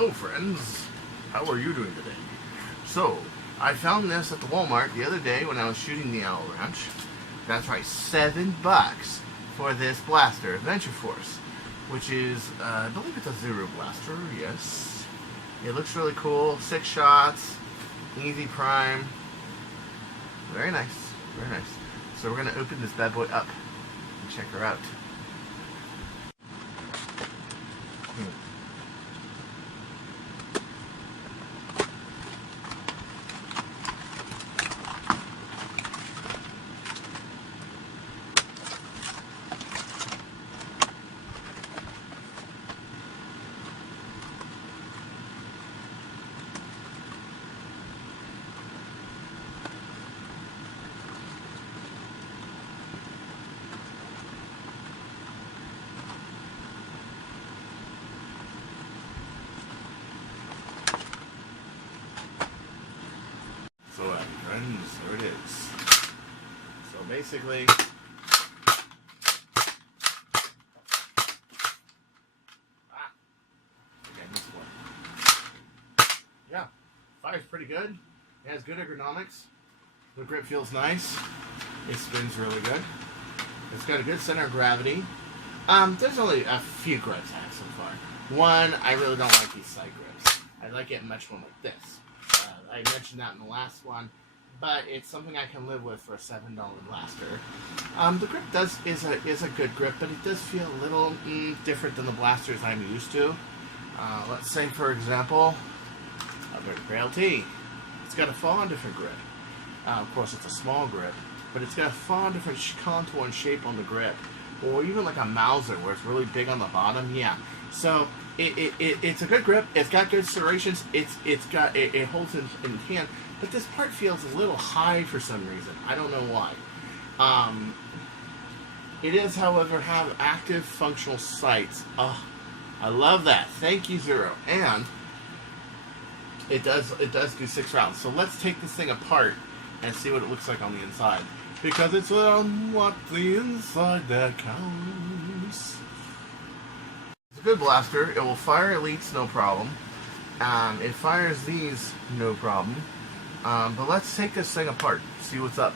Hello friends, how are you doing today? So, I found this at the Walmart the other day when I was shooting the Owl Ranch. That's right, $7 for this blaster, Adventure Force, which is, I believe it's a Zero blaster, yes. It looks really cool, 6 shots, easy prime, very nice, very nice. So we're going to open this bad boy up and check her out. So friends, there it is. So basically, yeah, fire's pretty good. It has good ergonomics. The grip feels nice. It spins really good. It's got a good center of gravity. There's only a few grips I have so far. One, I really don't like these side grips. I like it much more like this. I mentioned that in the last one, but it's something I can live with for a $7 blaster. The grip is a good grip, but it does feel a little different than the blasters I'm used to. Let's say, for example, a Vertical LT. It's got a far different grip. Of course, it's a small grip, but it's got a far different contour and shape on the grip. Or even like a Mauser, where it's really big on the bottom. Yeah. So it's a good grip. It's got good serrations. It holds in hand. But this part feels a little high for some reason. I don't know why. It is, however, have active functional sights. Oh, I love that. Thank you, Zero. And it does do 6 rounds. So let's take this thing apart and see what it looks like on the inside. Because it's on what the inside that counts. It's a good blaster. It will fire elites, no problem. It fires these, no problem. But let's take this thing apart, see what's up.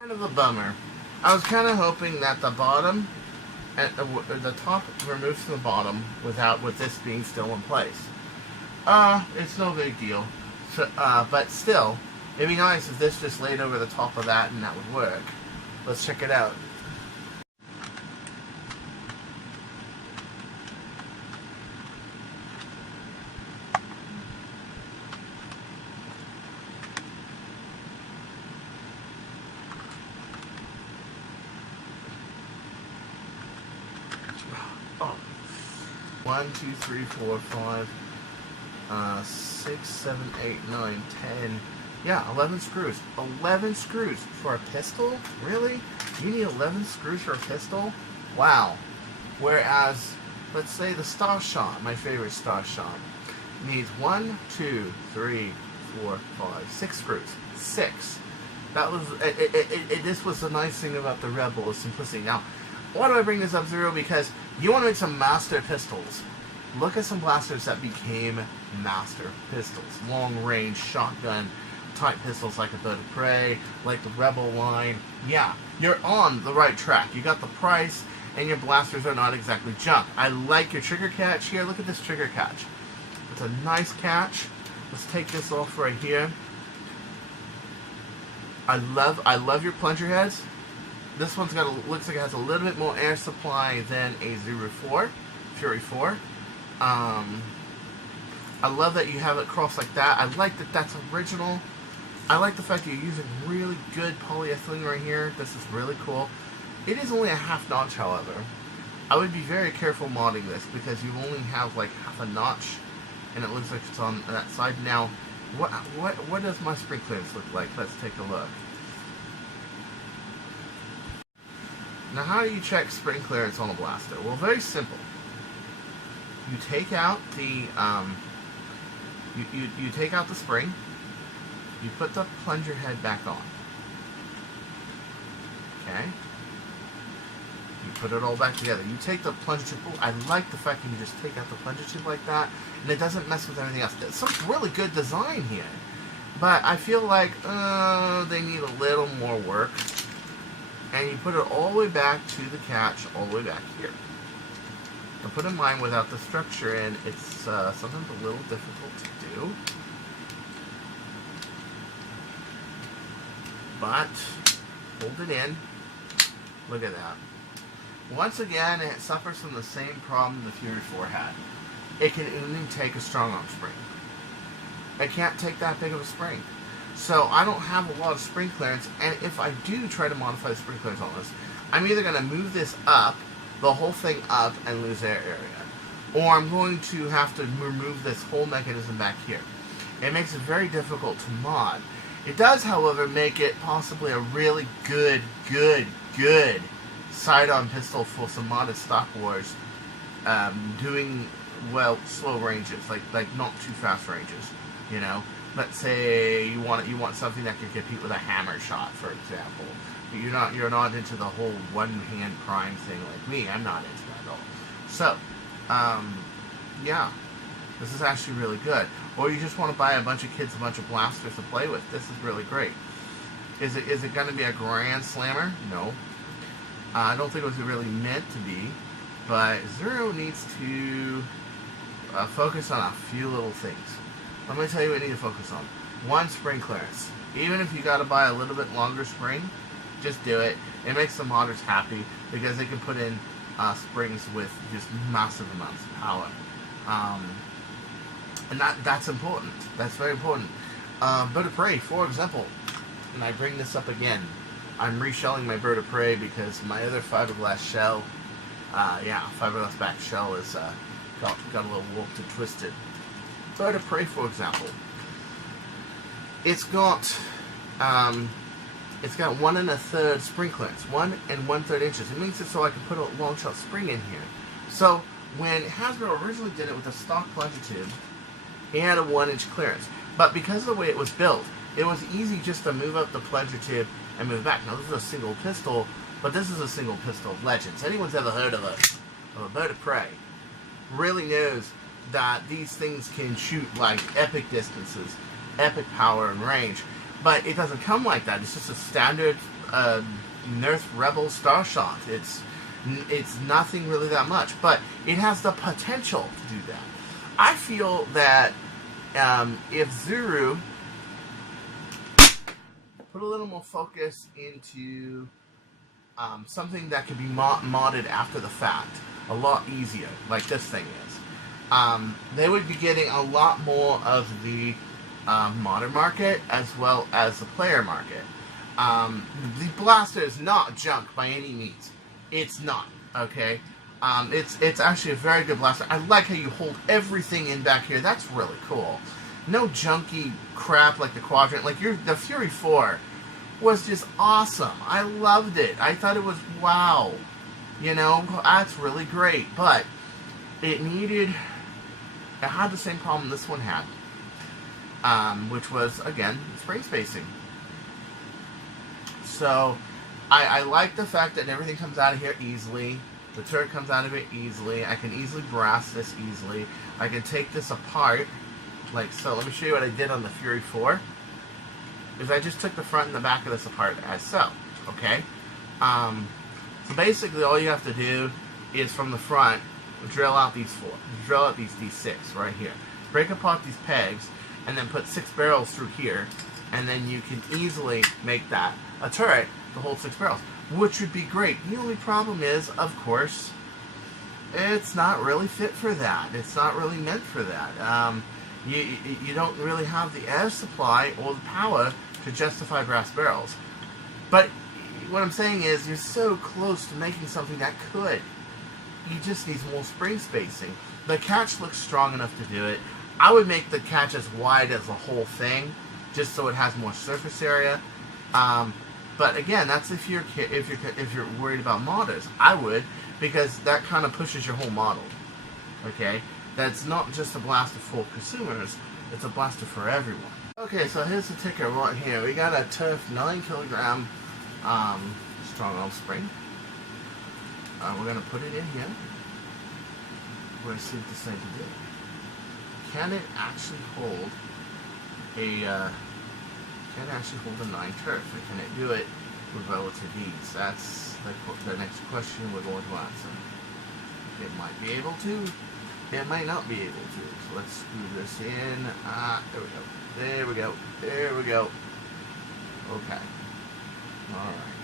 Kind of a bummer. I was kind of hoping that the bottom and the top removed from the bottom with this being still in place. It's no big deal. So, but still, it'd be nice if this just laid over the top of that and that would work. Let's check it out. Oh. 1, 2, 3, 4, 5, 6, 7, 8, 9, 10. Yeah, 11 screws. 11 screws for a pistol? Really? You need 11 screws for a pistol? Wow. Whereas, let's say the Star Shot, my favorite Star Shot, needs 1, 2, 3, 4, 5, 6 screws. 6. That was this was the nice thing about the Rebel, is simplicity. Now, why do I bring this up, Zero? Because you want to make some master pistols. Look at some blasters that became master pistols. Long-range shotgun type pistols like a Bird of Prey, like the Rebel line. Yeah, you're on the right track. You got the price, and your blasters are not exactly junk. I like your trigger catch here. Look at this trigger catch. It's a nice catch. Let's take this off right here. I love your plunger heads. This one's looks like it has a little bit more air supply than a Fury 4. I love that you have it crossed like that. I like that that's original. I like the fact that you're using really good polyethylene right here. This is really cool. It is only a half notch, however. I would be very careful modding this because you only have like half a notch, and it looks like it's on that side. Now, what does my spring clearance look like? Let's take a look. Now, how do you check spring clearance on a blaster? Well, very simple. You take out the you take out the spring. You put the plunger head back on. Okay. You put it all back together. You take the plunger tube. Oh, I like the fact that you just take out the plunger tube like that, and it doesn't mess with everything else. There's some really good design here, but I feel like they need a little more work. And you put it all the way back to the catch, all the way back here. Now, put in mind, without the structure in, it's sometimes a little difficult to do. But hold it in. Look at that. Once again, it suffers from the same problem the Fury 4 had. It can only take a strong arm spring. It can't take that big of a spring. So I don't have a lot of spring clearance, and if I do try to modify the spring clearance on this, I'm either going to move this up, the whole thing up, and lose air area. Or I'm going to have to remove this whole mechanism back here. It makes it very difficult to mod. It does, however, make it possibly a really good side-on pistol for some modded Stock Wars, doing, well, slow ranges, like not too fast ranges, you know. Let's say you want something that can compete with a hammer shot, for example. You're not into the whole one-hand prime thing like me. I'm not into that at all. So, yeah, this is actually really good. Or you just want to buy a bunch of kids a bunch of blasters to play with. This is really great. Is it going to be a grand slammer? No. I don't think it was really meant to be. But Zero needs to focus on a few little things. Let me tell you what you need to focus on. One, spring clearance. Even if you got to buy a little bit longer spring, just do it. It makes the modders happy because they can put in springs with just massive amounts of power. And that's important. That's very important. Bird of Prey, for example, and I bring this up again. I'm reshelling my Bird of Prey because my other fiberglass shell, fiberglass back shell is got a little warped and twisted. Bird of Prey, for example, it's got 1 1/3 spring clearance, 1 1/3 inches. It means it's so I can put a long shot spring in here. So when Hasbro originally did it with a stock plunger tube, it had a 1-inch clearance. But because of the way it was built, it was easy just to move up the plunger tube and move it back. Now this is a single pistol, but this is a single pistol of legends. Anyone's ever heard of a Bird of Prey really knows that these things can shoot like epic distances, epic power and range, but it doesn't come like that. It's just a standard Nerf Rebel Star Shot. It's nothing really that much, but it has the potential to do that. I feel that if Zuru put a little more focus into something that could be modded after the fact, a lot easier, like this thing is, they would be getting a lot more of the modder market as well as the player market. The blaster is not junk by any means. It's not, okay? It's actually a very good blaster. I like how you hold everything in back here. That's really cool. No junky crap like the Quadrant. Like the Fury 4 was just awesome. I loved it. I thought it was wow. You know, that's really great. But it had the same problem this one had, which was, again, spring spacing. So I like the fact that everything comes out of here easily. The turret comes out of it easily. I can easily brass this easily. I can take this apart, like so. Let me show you what I did on the Fury 4. Is I just took the front and the back of this apart as so. Okay? So basically all you have to do is from the front, drill out these D6 right here. Break apart these pegs, and then put 6 barrels through here, and then you can easily make that a turret to hold 6 barrels, which would be great. The only problem is, of course, it's not really fit for that. It's not really meant for that. You don't really have the air supply or the power to justify brass barrels. But what I'm saying is, you're so close to making something that could. you just need more spring spacing. The catch looks strong enough to do it. I would make the catch as wide as the whole thing, just so it has more surface area. But again, that's if you're worried about modders. I would, because that kind of pushes your whole model. Okay, that's not just a blaster for consumers; it's a blaster for everyone. Okay, so here's the ticker right here. We got a Turf 9 kilogram strong arm spring. We're gonna put it in here. We're gonna see what this thing can do. Can it actually hold a? Can it actually hold a 9 turf? And can it do it with relative ease? That's the next question we're going to answer. It might be able to. It might not be able to. So let's screw this in. There we go. There we go. There we go. Okay. Alright.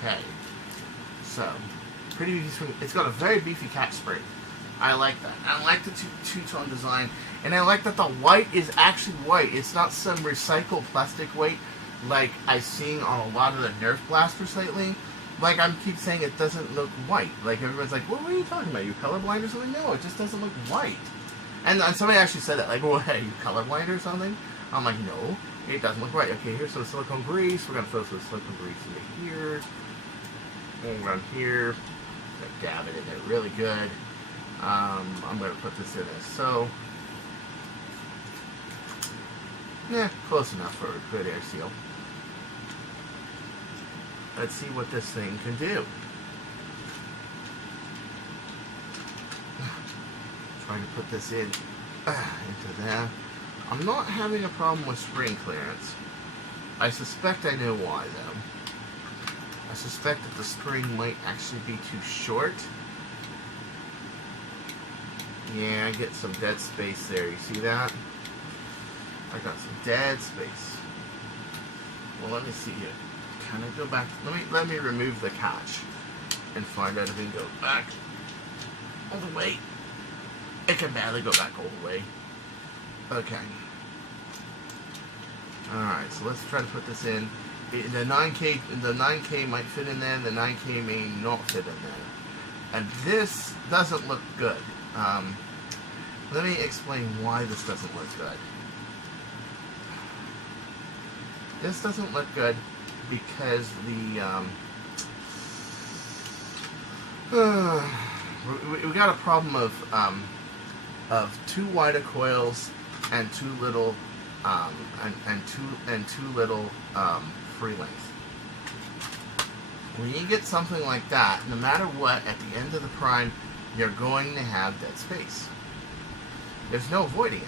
Okay. So, pretty beefy spring. It's got a very beefy catch spring. I like that. I like the two-tone design. And I like that the white is actually white. It's not some recycled plastic white like I've seen on a lot of the Nerf blasters lately. Like I keep saying, it doesn't look white. Like everyone's like, what are you talking about? You colorblind or something? No, it just doesn't look white. And somebody actually said that, like, well, hey, you colorblind or something? I'm like, no, it doesn't look right. Okay, here's some silicone grease. We're going to throw some silicone grease into here. And around here. Dab it in there really good. I'm going to put this in this. So, yeah, close enough for a good air seal. Let's see what this thing can do. Trying to put this in into there. I'm not having a problem with spring clearance. I suspect I know why, though. I suspect that the spring might actually be too short. Yeah, I get some dead space there. You see that? I got some dead space. Well, let me see here. Can I go back? Let me remove the catch and find out if we can go back all the way. It can barely go back all the way. Okay. Alright, so let's try to put this in. The 9K might fit in there, the 9K may not fit in there. And this doesn't look good. Let me explain why this doesn't look good. This doesn't look good because we got a problem of too wide of coils and too little and too little free length. When you get something like that, no matter what, at the end of the prime, you're going to have dead space. There's no avoiding it.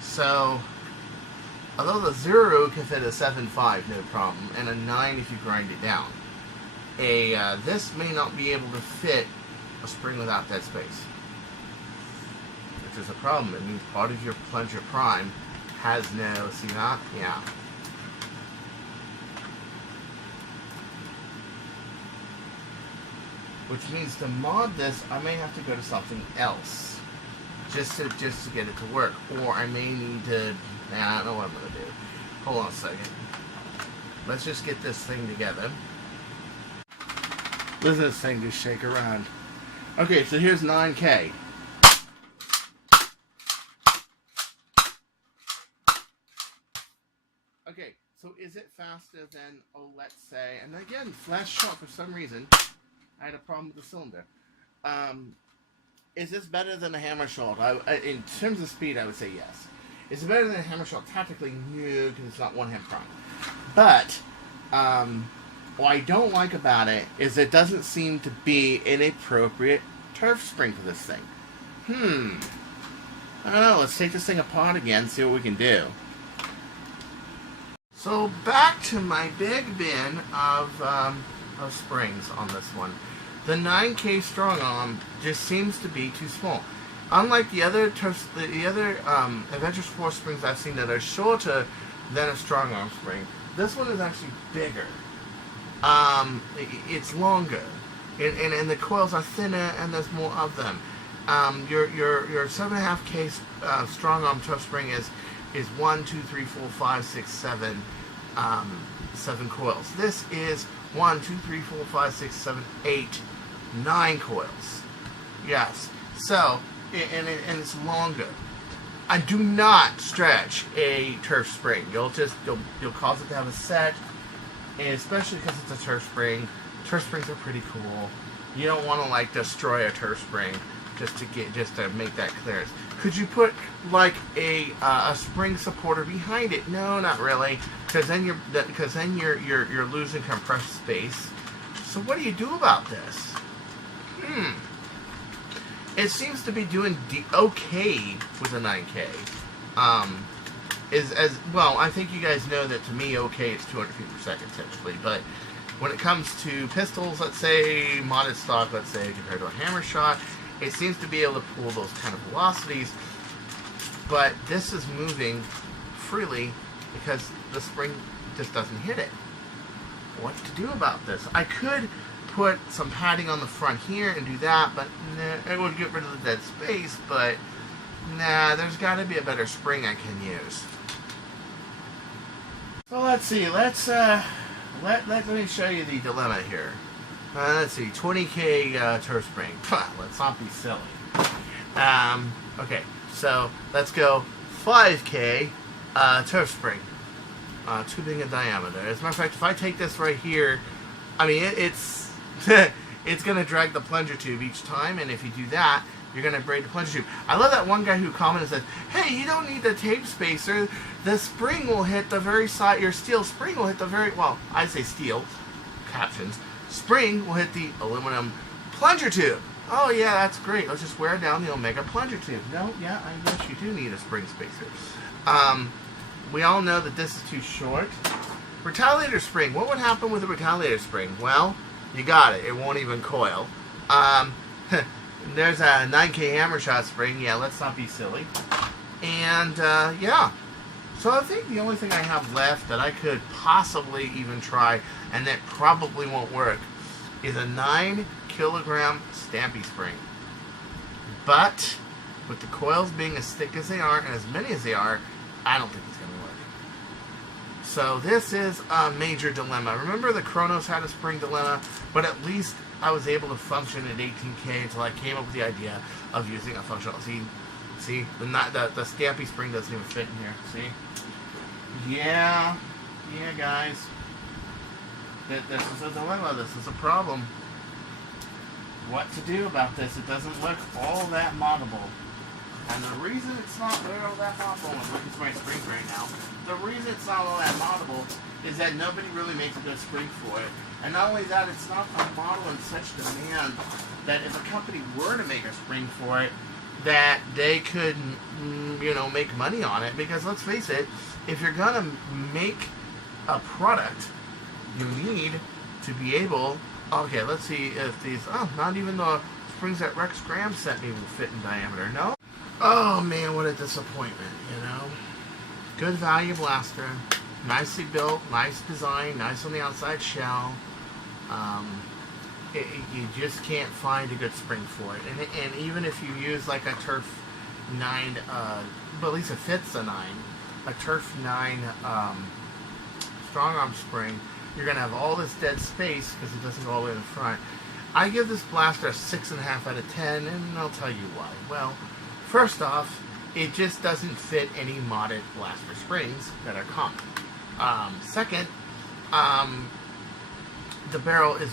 So, although the 0 can fit a 7.5, no problem, and a 9 if you grind it down, this may not be able to fit a spring without dead space. Which is a problem. It means part of your plunger prime has no, see that? Yeah. Which means to mod this, I may have to go to something else. Just to get it to work. Or I may need to, I don't know what I'm going to do. Hold on a second. Let's just get this thing together. Listen to this thing just shake around. Okay, so here's 9K. Okay, so is it faster than, let's say, and again, flash shot for some reason, I had a problem with the cylinder. Is this better than a hammer shot? In terms of speed, I would say yes. Is it better than a hammer shot? Tactically, no, because it's not one-hand prime. But, what I don't like about it is it doesn't seem to be an appropriate turf spring for this thing. I don't know, let's take this thing apart again, see what we can do. So, back to my big bin of springs on this one. The 9K strong arm just seems to be too small. Unlike the other Adventure Force springs I've seen that are shorter than a strong arm spring, this one is actually bigger. It's longer, and the coils are thinner, and there's more of them. Your 7.5K strong arm tough spring is 1, 2, 3, 4, 5, 6, 7 coils. This is 1, 2, 3, 4, 5, 6, 7, 8, 9 coils. Yes. So, and it's longer. I do not stretch a turf spring. You'll cause it to have a set, and especially because it's a turf spring. Turf springs are pretty cool. You don't want to like destroy a turf spring just to make that clearance. Could you put like a spring supporter behind it? No, not really, because then you're losing compressed space. So what do you do about this? It seems to be doing okay with a 9K. As well, I think you guys know that to me, okay, it's 200 feet per second typically, but when it comes to pistols, let's say, modded stock, let's say, compared to a hammer shot, it seems to be able to pull those kind of velocities, but this is moving freely because the spring just doesn't hit it. What to do about this? I could put some padding on the front here and do that, but nah, it would get rid of the dead space, but nah, there's got to be a better spring I can use. So let's see, let me show you the dilemma here. Let's see, 20K turf spring. Let's not be silly. Okay, so let's go 5K turf spring. Too big a diameter. As a matter of fact, if I take this right here, I mean, it's it's going to drag the plunger tube each time, and if you do that, you're going to braid the plunger tube. I love that one guy who commented and said, hey, you don't need the tape spacer. The spring will hit the very side, your steel spring will hit the very, well, I say steel, captions. Spring will hit the aluminum plunger tube. Oh yeah, that's great. Let's just wear down the Omega plunger tube. No, yeah, I guess you do need a spring spacer. We all know that this is too short. Retaliator spring. What would happen with a retaliator spring? Well, you got it. It won't even coil. There's a 9K hammer shot spring. Yeah, let's not be silly. And, yeah. So I think the only thing I have left that I could possibly even try, and that probably won't work, is a 9-kilogram Stampy spring. But, with the coils being as thick as they are, and as many as they are, I don't think it's going to work. So this is a major dilemma. Remember the Kronos had a spring dilemma, but at least I was able to function at 18K until I came up with the idea of using a functional. See, the Stampy spring doesn't even fit in here. See? Yeah, guys. This is a dilemma. This is a problem. What to do about this? It doesn't look all that moddable. And the reason it's not all that moddable, I'm looking for my springs right now. The reason it's not all that moddable is that nobody really makes a good spring for it. And not only that, it's not a model in such demand that if a company were to make a spring for it, that they could, make money on it. Because let's face it, if you're gonna make a product, you need to be able. Okay, let's see if these. Oh, not even the springs that Rex Graham sent me will fit in diameter. No. Oh man, what a disappointment. Good value blaster, nicely built, nice design, nice on the outside shell. You just can't find a good spring for it. And even if you use like a Turf 9, but at least it fits a 9, a Turf 9 strong arm spring, you're going to have all this dead space because it doesn't go all the way in the front. I give this blaster a 6.5 out of 10, and I'll tell you why. Well, first off, it just doesn't fit any modded blaster springs that are common. Second, the barrel is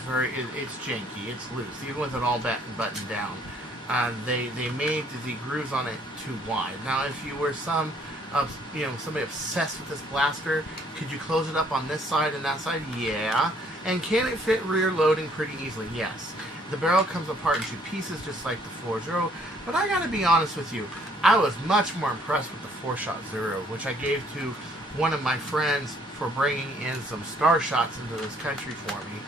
it's janky, it's loose, even with it all buttoned down. They made the grooves on it too wide. Now, if you were somebody obsessed with this blaster, could you close it up on this side and that side? Yeah. And can it fit rear loading pretty easily? Yes. The barrel comes apart in 2 pieces, just like the 4.0. But I gotta be honest with you, I was much more impressed with the 4-shot Zero, which I gave to one of my friends for bringing in some star shots into this country for me.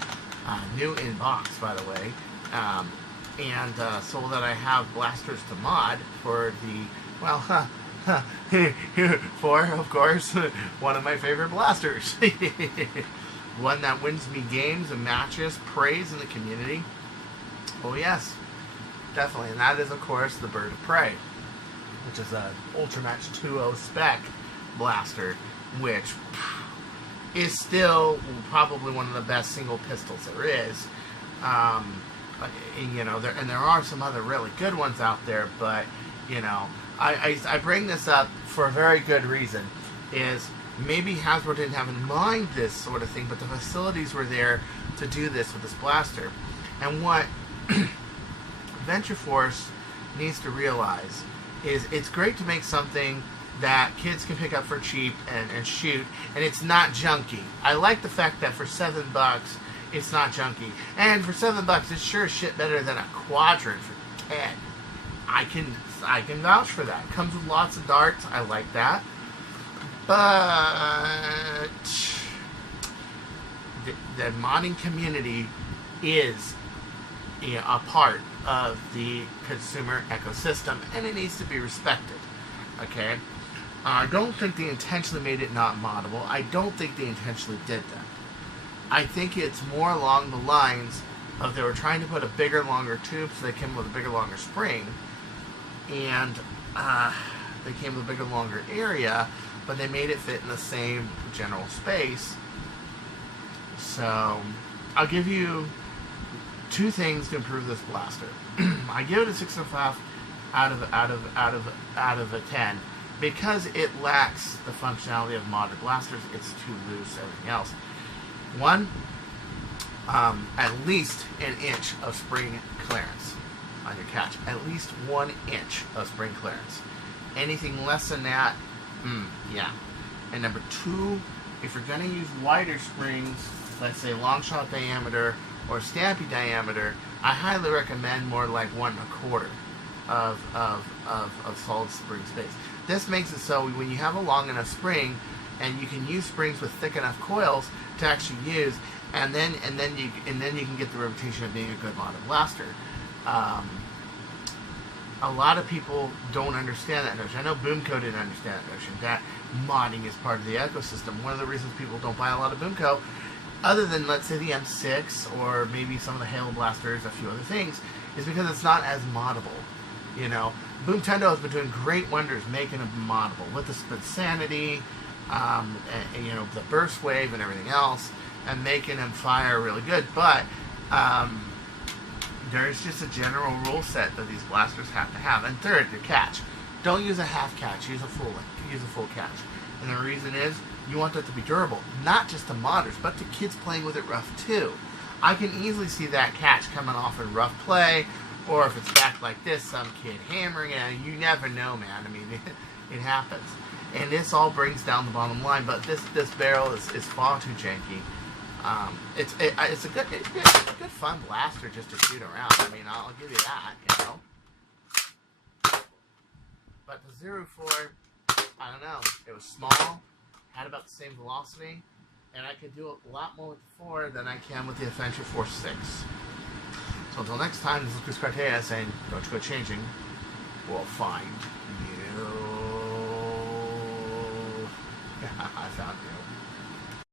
New in box, by the way. So that I have blasters to mod for for, of course, one of my favorite blasters. One that wins me games and matches, praise in the community. Oh yes, definitely. And that is, of course, the Bird of Prey, which is a Ultramatch 2.0 spec blaster, which is still probably one of the best single pistols there is. You know, there are some other really good ones out there, but you know, I bring this up for a very good reason. Is maybe Hasbro didn't have in mind this sort of thing, but the facilities were there to do this with this blaster. And what Venture Force needs to realize is it's great to make something that kids can pick up for cheap and shoot, and it's not junky. I like the fact that for $7, it's not junky. And for $7, it's sure as shit better than a Quadrant for 10. I can vouch for that. It comes with lots of darts. I like that. But the modding community is, you know, a part of the consumer ecosystem, and it needs to be respected. Okay? I don't think they intentionally made it not moddable. I don't think they intentionally did that. I think it's more along the lines of they were trying to put a bigger, longer tube, so they came with a bigger, longer spring, and they came with a bigger, longer area, but they made it fit in the same general space. So I'll give you 2 things to improve this blaster. I give it a 6.5 out of a 10 because it lacks the functionality of modern blasters. It's too loose. Everything else. 1, at least an inch of spring clearance on your catch. At least 1 inch of spring clearance. Anything less than that, yeah. And number 2, if you're going to use wider springs, let's say long shot diameter or stampy diameter, I highly recommend more like 1 1/4 of solid spring space. This makes it so when you have a long enough spring, and you can use springs with thick enough coils to actually use, and then you can get the reputation of being a good modern blaster. A lot of people don't understand that notion. I know Boomco didn't understand that notion, that modding is part of the ecosystem. One of the reasons people don't buy a lot of Boomco, other than, let's say, the M6 or maybe some of the Halo blasters, a few other things, is because it's not as moddable. You know, Boomtendo has been doing great wonders making them moddable with the Spin Sanity, and, you know, the burst wave and everything else, and making them fire really good. But there's just a general rule set that these blasters have to have. And third, your catch. Don't use a half catch. Use a full catch. And the reason is you want that to be durable, not just to modders, but to kids playing with it rough too. I can easily see that catch coming off in rough play, or if it's back like this, some kid hammering it. You never know, man. I mean, it happens. And this all brings down the bottom line. But this barrel is far too janky. It's a good fun blaster just to shoot around. I mean, I'll give you that, you know. But the 04, I don't know. It was small, had about the same velocity, and I could do a lot more with the 4 than I can with the Venture Force 6. So until next time, this is Chris Cartaya saying, don't you go changing, we'll find you. I found you.